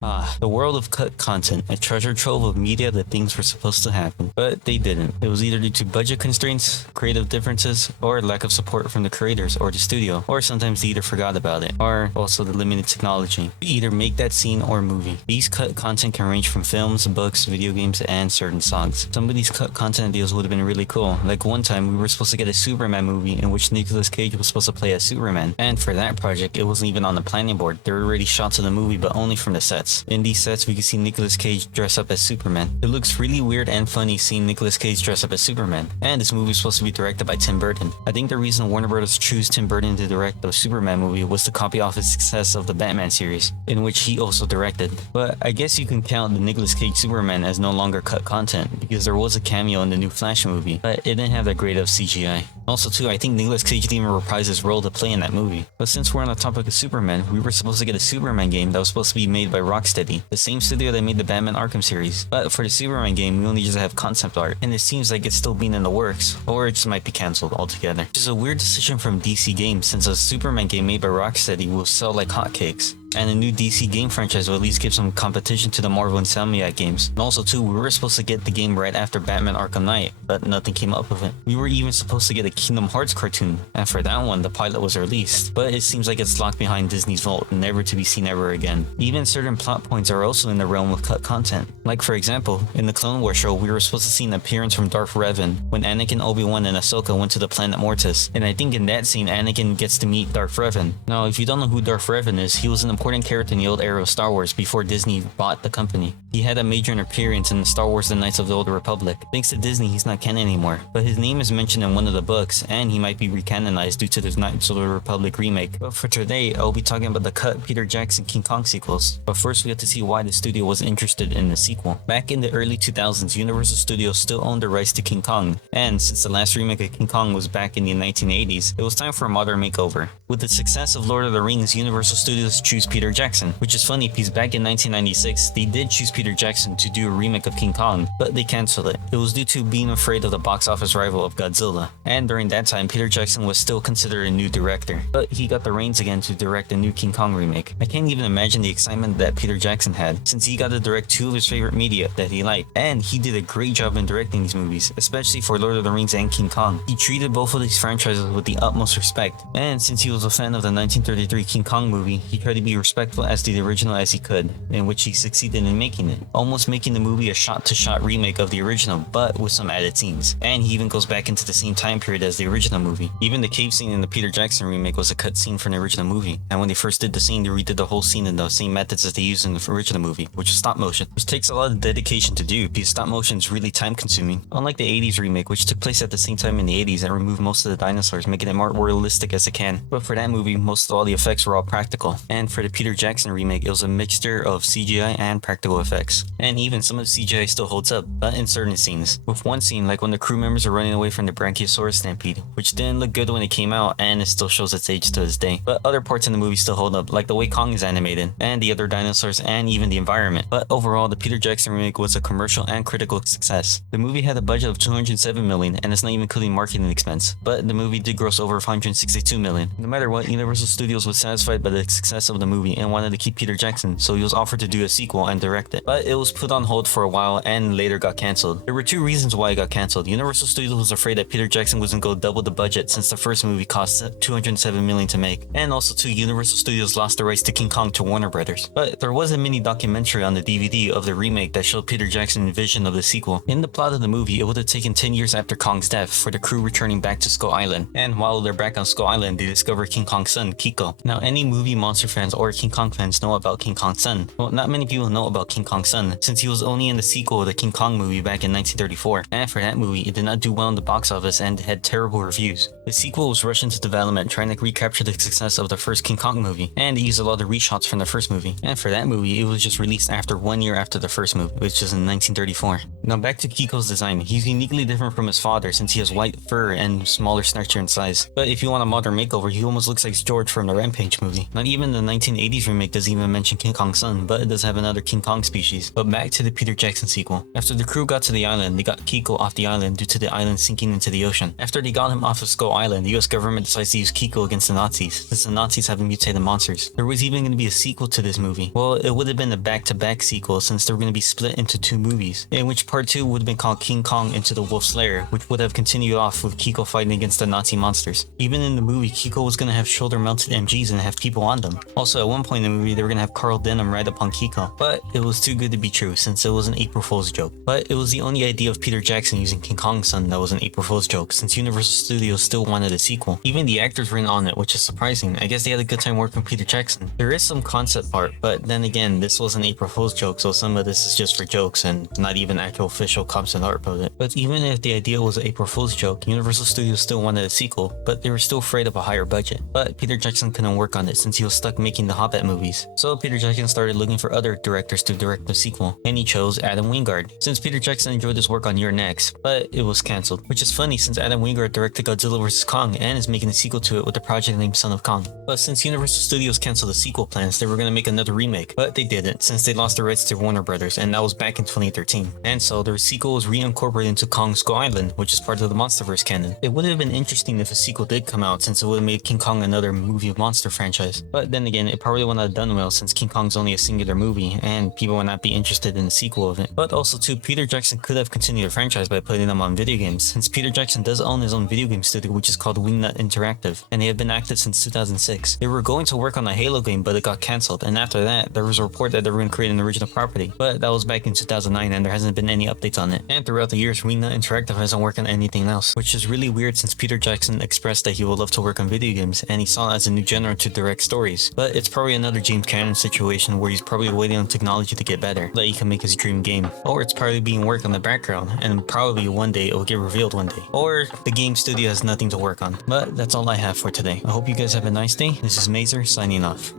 The world of cut content, a treasure trove of media that things were supposed to happen, but they didn't. It was either due to budget constraints, creative differences, or lack of support from the creators or the studio, or sometimes they either forgot about it, or also the limited technology to either make that scene or movie. These cut content can range from films, books, video games, and certain songs. Some of these cut content deals would have been really cool. Like one time we were supposed to get a Superman movie in which Nicolas Cage was supposed to play as Superman, and for that project it wasn't even on the planning board. There were already shots of the movie but only from the sets. In these sets, we can see Nicolas Cage dress up as Superman. It looks really weird and funny seeing Nicolas Cage dress up as Superman. And this movie is supposed to be directed by Tim Burton. I think the reason Warner Bros. Chose Tim Burton to direct the Superman movie was to copy off the success of the Batman series, in which he also directed. But I guess you can count the Nicolas Cage Superman as no longer cut content, because there was a cameo in the new Flash movie, but it didn't have that great of CGI. Also too, I think Nicolas Cage didn't even reprise his role to play in that movie. But since we're on the topic of Superman, we were supposed to get a Superman game that was supposed to be made by Rocksteady, the same studio that made the Batman Arkham series. But for the Superman game, we only just have concept art, and it seems like it's still being in the works, or it just might be cancelled altogether. Which is a weird decision from DC Games, since a Superman game made by Rocksteady will sell like hotcakes. And a new DC game franchise will at least give some competition to the Marvel Insomniac games. And also too, we were supposed to get the game right after Batman Arkham Knight, but nothing came up of it. We were even supposed to get a Kingdom Hearts cartoon, and for that one, the pilot was released. But it seems like it's locked behind Disney's vault, never to be seen ever again. Even certain plot points are also in the realm of cut content. Like for example, in the Clone Wars show, we were supposed to see an appearance from Darth Revan when Anakin, Obi-Wan, and Ahsoka went to the planet Mortis. And I think in that scene, Anakin gets to meet Darth Revan. Now, if you don't know who Darth Revan is, he was an important character in the old era of Star Wars before Disney bought the company. He had a major appearance in Star Wars The Knights of the Old Republic. Thanks to Disney, he's not canon anymore, but his name is mentioned in one of the books, and he might be recanonized due to the Knights of the Republic remake. But for today, I'll be talking about the cut Peter Jackson King Kong sequels. But first, we have to see why the studio was interested in the sequel. Back in the early 2000s, Universal Studios still owned the rights to King Kong, and since the last remake of King Kong was back in the 1980s, it was time for a modern makeover. With the success of Lord of the Rings, Universal Studios chose Peter Jackson, which is funny because back in 1996, they did choose Peter Jackson to do a remake of King Kong, but they cancelled it. It was due to being afraid of the box office rival of Godzilla. And during that time, Peter Jackson was still considered a new director, but he got the reins again to direct a new King Kong remake. I can't even imagine the excitement that Peter Jackson had, since he got to direct two of his favorite media that he liked, and he did a great job in directing these movies, especially for Lord of the Rings and King Kong. He treated both of these franchises with the utmost respect, and since he was a fan of the 1933 King Kong movie, he tried to be respectful as to the original as he could, in which he succeeded in making it, almost making the movie a shot-to-shot remake of the original, but with some added scenes. And he even goes back into the same time period as the original movie. Even the cave scene in the Peter Jackson remake was a cut scene from the original movie, and when they first did the scene, they redid the whole scene in the same methods as they used in the original movie, which is stop motion, which takes a lot of dedication to do because stop motion is really time consuming. Unlike the 80s remake, which took place at the same time in the 80s and removed most of the dinosaurs, making it more realistic as it can. But for that movie, most of all the effects were all practical. And for the Peter Jackson remake, it was a mixture of CGI and practical effects. And even some of the CGI still holds up, but in certain scenes. With one scene, like when the crew members are running away from the Brachiosaurus stampede, which didn't look good when it came out, and it still shows its age to this day. But other parts in the movie still hold up, like the way Kong is animated, and the other dinosaurs, and even the environment. But overall, the Peter Jackson remake was a commercial and critical success. The movie had a budget of $207 million, and it's not even including marketing expense. But the movie did gross over $162 million. No matter what, Universal Studios was satisfied by the success of the movie and wanted to keep Peter Jackson, so he was offered to do a sequel and direct it. But it was put on hold for a while and later got cancelled. There were two reasons why it got cancelled. Universal Studios was afraid that Peter Jackson wasn't going to double the budget since the first movie cost $207 million to make. And also too, Universal Studios lost the rights to King Kong to Warner Brothers. But there was a mini documentary on the DVD of the remake that showed Peter Jackson's vision of the sequel. In the plot of the movie, it would have taken 10 years after Kong's death for the crew returning back to Skull Island. And while they're back on Skull Island, they discover King Kong's son, Kiko. Now, any movie monster fans or King Kong fans know about King Kong's son. Well, not many people know about King Kong's son, since he was only in the sequel of the King Kong movie back in 1934. And for that movie, it did not do well in the box office and had terrible reviews. The sequel was rushed into development trying to recapture the success of the first King Kong movie, and they used a lot of reshots from the first movie. And for that movie, it was just released after 1 year after the first movie, which was in 1934. Now back to Kiko's design. He's uniquely different from his father since he has white fur and smaller stature and size. But if you want a modern makeover, he almost looks like George from the Rampage movie. Not even the 1980 1980s remake doesn't even mention King Kong's son, but it does have another King Kong species. But back to the Peter Jackson sequel. After the crew got to the island, they got Kiko off the island due to the island sinking into the ocean. After they got him off of Skull Island, the US government decides to use Kiko against the Nazis, since the Nazis have mutated monsters. There was even going to be a sequel to this movie. Well, it would have been a back-to-back sequel since they were going to be split into 2 movies, in which part 2 would have been called King Kong Into the Wolf's Lair, which would have continued off with Kiko fighting against the Nazi monsters. Even in the movie, Kiko was going to have shoulder-mounted MGs and have people on them. Also, at one point in the movie, they were going to have Carl Denham ride upon Kiko, but it was too good to be true since it was an April Fool's joke. But it was the only idea of Peter Jackson using King Kong's son that was an April Fool's joke, since Universal Studios still wanted a sequel. Even the actors were in on it, which is surprising. I guess they had a good time working with Peter Jackson. There is some concept art, but then again, this was an April Fool's joke, so some of this is just for jokes and not even actual official concept art about it. But even if the idea was an April Fool's joke, Universal Studios still wanted a sequel, but they were still afraid of a higher budget. But Peter Jackson couldn't work on it since he was stuck making the Hobbit movies. So Peter Jackson started looking for other directors to direct the sequel, and he chose Adam Wingard, since Peter Jackson enjoyed his work on Your Next, but it was cancelled. Which is funny since Adam Wingard directed Godzilla vs. Kong and is making a sequel to it with a project named Son of Kong. But since Universal Studios canceled the sequel plans, they were going to make another remake, but they didn't since they lost the rights to Warner Brothers, and that was back in 2013. And so their sequel was reincorporated into Kong Skull Island, which is part of the MonsterVerse canon. It would have been interesting if a sequel did come out since it would have made King Kong another movie of monster franchise. But then again, it probably wouldn't have done well since King Kong's only a singular movie and people would not be interested in the sequel of it. But also too, Peter Jackson could have continued the franchise by putting them on video games, since Peter Jackson does own his own video game studio which is called Wingnut Interactive, and they have been active since 2006. They were going to work on a Halo game, but it got cancelled, and after that, there was a report that they were going to create an original property, but that was back in 2009 and there hasn't been any updates on it. And throughout the years, Wingnut Interactive hasn't worked on anything else, which is really weird since Peter Jackson expressed that he would love to work on video games, and he saw it as a new genre to direct stories. But it's probably another James Cameron situation where he's probably waiting on technology to get better, that he can make his dream game. Or it's probably being worked on the background, and probably one day it will get revealed one day. Or the game studio has nothing to work on. But that's all I have for today. I hope you guys have a nice day. This is Mazer signing off.